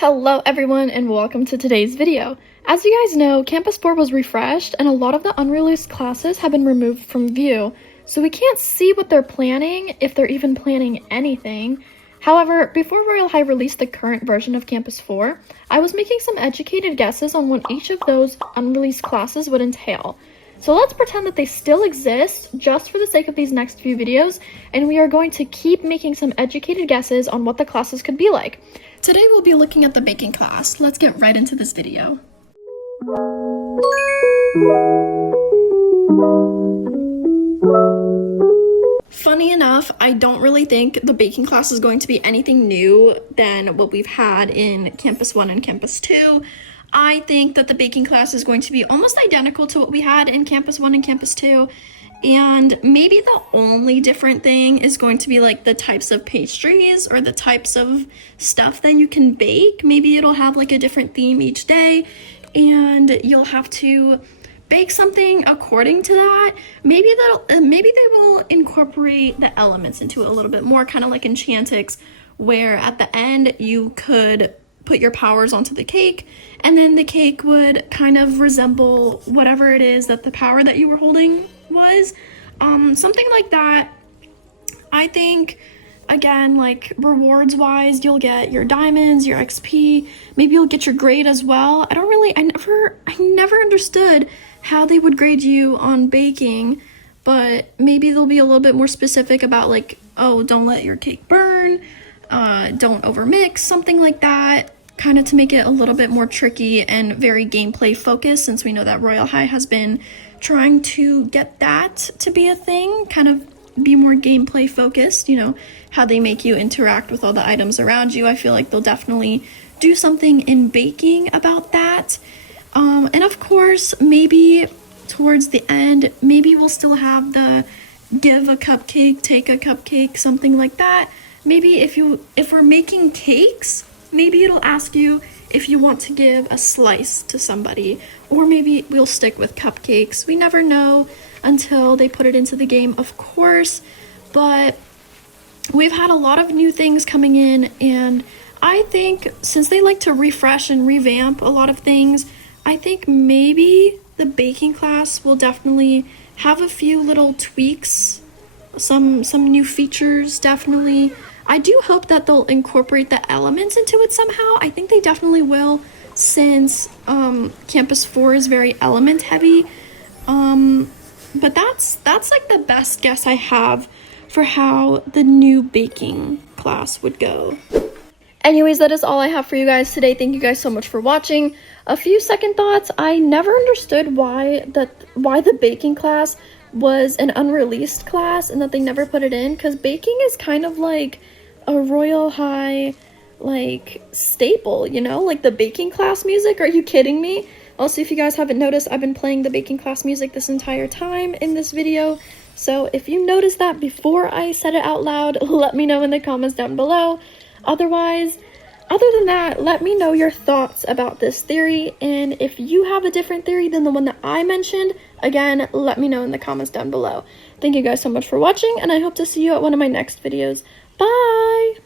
Hello everyone and welcome to today's video. As you guys know, Campus 4 was refreshed and a lot of the unreleased classes have been removed from view, so we can't see what they're planning, if they're even planning anything. However, before Royale High released the current version of Campus 4, I was making some educated guesses on what each of those unreleased classes would entail. So let's pretend that they still exist just for the sake of these next few videos, and we are going to keep making some educated guesses on what the classes could be like. Today we'll be looking at the baking class. Let's get right into this video. Funny enough, I don't really think the baking class is going to be anything new than what we've had in Campus 1 and Campus 2. I think that the baking class is going to be almost identical to what we had in Campus 1 and Campus 2. And maybe the only different thing is going to be like the types of pastries or the types of stuff that you can bake. Maybe it'll have like a different theme each day and you'll have to bake something according to that. Maybe they will incorporate the elements into it a little bit more, kind of like Enchantix, where at the end you could put your powers onto the cake and then the cake would kind of resemble whatever it is that the power that you were holding was. Something like that. I think, again, like rewards wise, you'll get your diamonds, your XP, maybe you'll get your grade as well. I never understood how they would grade you on baking, but maybe they'll be a little bit more specific about like, oh, don't let your cake burn, don't overmix, something like that, kind of to make it a little bit more tricky and very gameplay focused, since we know that Royale High has been trying to get that to be a thing, kind of be more gameplay focused, you know, how they make you interact with all the items around you. I feel like they'll definitely do something in baking about that. And of course, maybe towards the end, maybe we'll still have the give a cupcake, take a cupcake, something like that. Maybe if we're making cakes, maybe it'll ask you if you want to give a slice to somebody, or maybe we'll stick with cupcakes. We never know until they put it into the game, of course, but we've had a lot of new things coming in, and I think since they like to refresh and revamp a lot of things, I think maybe the baking class will definitely have a few little tweaks, some new features, definitely. I do hope that they'll incorporate the elements into it somehow. I think they definitely will, since Campus 4 is very element heavy. But that's like the best guess I have for how the new baking class would go. Anyways, that is all I have for you guys today. Thank you guys so much for watching. A few second thoughts. I never understood why the baking class was an unreleased class and that they never put it in, because baking is kind of like a Royale High like staple, you know, like the baking class music. Are you kidding me? Also, if you guys haven't noticed, I've been playing the baking class music this entire time in this video, so if you noticed that before I said it out loud, let me know in the comments down below. Other than that, let me know your thoughts about this theory, and if you have a different theory than the one that I mentioned, again, let me know in the comments down below. Thank you guys so much for watching, and I hope to see you at one of my next videos. Bye!